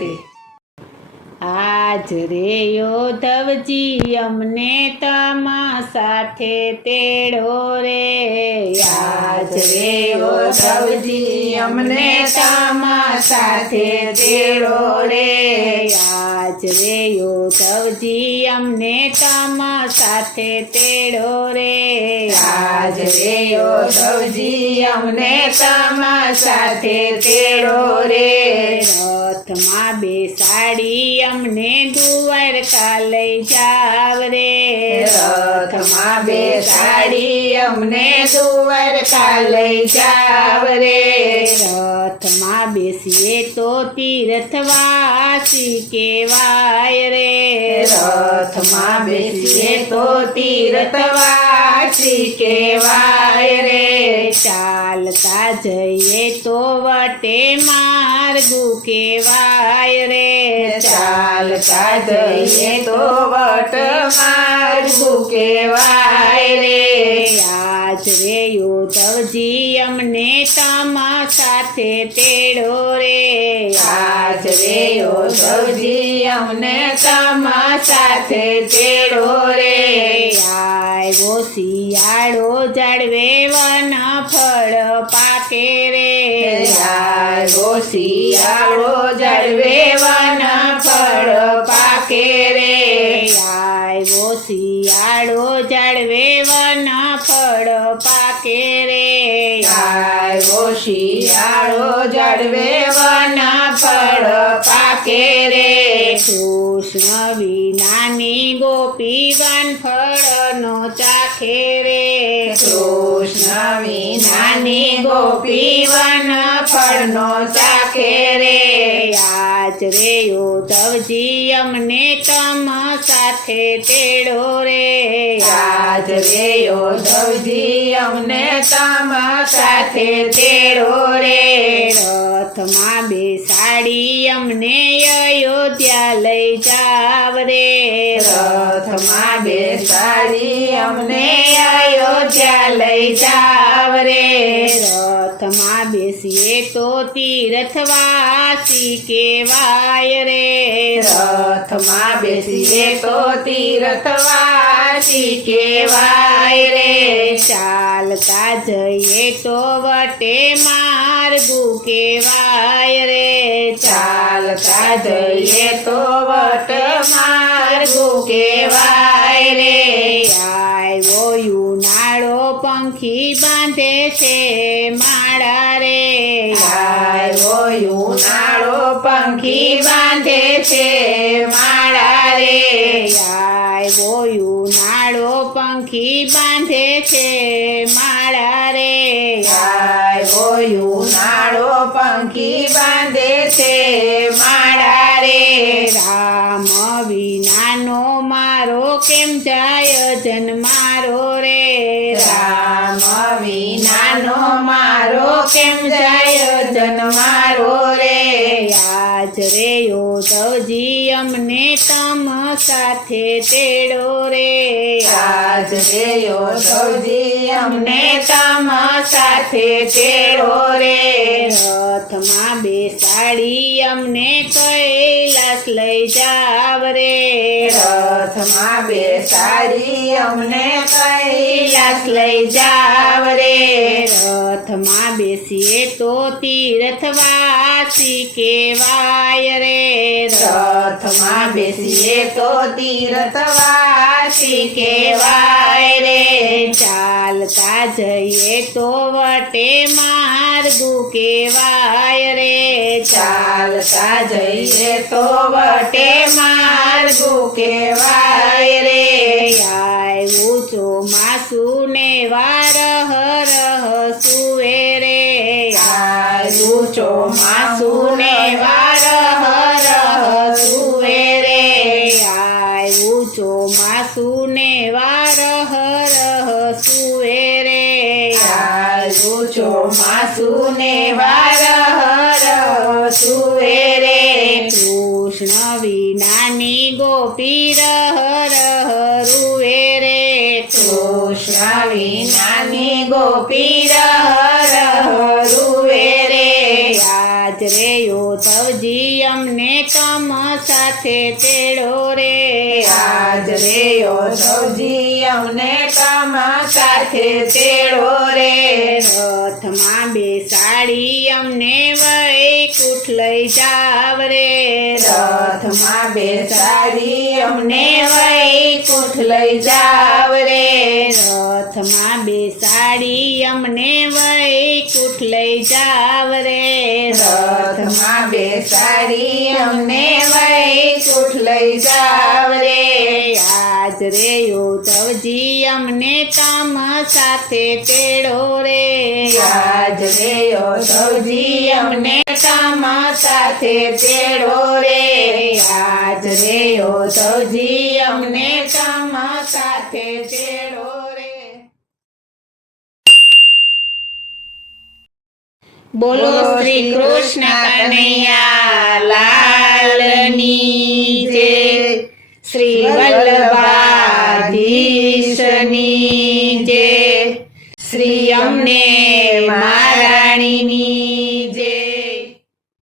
સાથે। આજ રે યોધવજી અમને તમા સાથે તેડો રે, આજ રે યોધવજી અમને તમા સાથે તેડો રે, આજ રે યોધવજી અમને તમા સાથે તેડો રે, આજ રે યોધવજી અમને તમા સાથે તેડો રે, રથમાં બેસાડી અમને દ્વારકા લઈ જાવ રે, રથમાં બેસાડી અમને દ્વારકા લઈ જાવ રે, રથમાં બેસીએ તો તીર્થવાસી કહેવાય રે, રથમાં બેસીએ તો તીર્થવાસી કહેવાય રે, ચાલતા જઈએ તો વટે માર્ગુ કહેવાય રે, ચાલતા જઈએ તો વટ માર્ગુ કહેવાય રે, આજ રે યોધવજી અમને તમા સાથે તેડો રે, આજ રે યોધવજી અમને તમા સાથે તેડો રે, આવ્યો શિયાળો જાળવે વન ફળ પાકે રે, આવ્યો શિયાળો જાળવે વન ફળ પાકે રે, આવ્યો શિયાળો જાળવે વન ફળ પાકે રે, આવ્યો શિયાળો જાળવે વન ફળ પાકે રે, કૃષ્ણ વિનાની ગોપી વન ફળનો ચાખે રે, કૃષ્ણ વિનાની ગોપી વન ફળનો ચાખે રે, આજ રે યોધવજી અમને તમા સાથે તેડો રે, આજ રે યોધવજી અમને તમા સાથે તેડો રે, રથમાં બેસાડી અમને અયોધ્યા લઈ જાવ રે, રથમાં બેસાડી અમને અયોધ્યા લઈ જાવ રે, રથમાં બેસીએ તો તીર્થવાસી કહેવાય રે, રથમાં બેસીએ તો તીર્થવાસી કહેવાય રે, ચાલતા જઈએ તો વટે માર્ગુ કહેવાય રે, ચાલતા જઈએ તો વટ માર્ગુ કહેવાય રે, આવ્યો ઉનાળો પંખી બાંધે છે માળા રે, આવ્યો ઉનાળો પંખી બાંધે છે માળા રે, આવ્યો ઉનાળો પંખી બાંધે છે માળા રે, આવ્યો ઉનાળો પંખી બાંધે છે માળા રે, રામ વિનાનો મારો કેમ જાય જન મારો રે, રામ વિનાનો મારો કેમ જાય જન મારો રે, આજ રે યોધવજી અમને તમ સાથે તેડો રે, આજ રે યોધવજી અમને તમા સાથે તેડો રે, રથમાં બેસાડી અમને કૈલાસ લઈ જાવ રે, રથમાં બેસાડી અમને કૈલાસ લઈ જાવ રે, રથમાં બેસીએ તો તીર્થવાસી કહેવાય રે, રથમાં બેસીએ તો તીર્થવાસી કહેવાય રે, ચાલતા જઈએ તો વટે માર્ગુ કહેવાય રે, ચાલતા જઈએ તો વટે માર્ગુ કહેવાય રે, આવ્યું ચોમાસું ને વાર રહ સુવે રે, આવ્યું ચોમાસું ને વાર રહ સુવે રે, આવ્યું ચોમાસું ને વાર રહ સુવે રે, આવ્યું ચોમાસું ને વાર રહ સુવે રે, કૃષ્ણ વિનાની ગોપી રહ રૂવે રે, કૃષ્ણ વિનાની ગોપી રહ રૂવે રે, આજ રે યોધવજી અમને તમ સાથે તેડો રે હાજરે ઉદ્ધવજી અમને તમ સાથે તેડો રે રથમાં બેસાડી અમને વૈકુંઠ લઈ જાવ રે રથમાં બેસાડી અમને વૈકુંઠ લઈ જાવ રે રથમાં બેસાડી અમને વૈકુંઠ લઈ જાવ રે રથમાં બેસાડી અમને વૈકુંઠ લઈ જાવ રે આજ રે ઉદ્ધવજી અમને તમ સાથે તેડો રે હાજરે ઉદ્ધવજી અમને તમ સાથે તેડો રે હાજરે ઉદ્ધવજી અમને તમ સાથે તેડો રે બોલો શ્રી કૃષ્ણ કનૈયા લાલની જય શ્રી વલ્લભાધીશની જય શ્રી અમને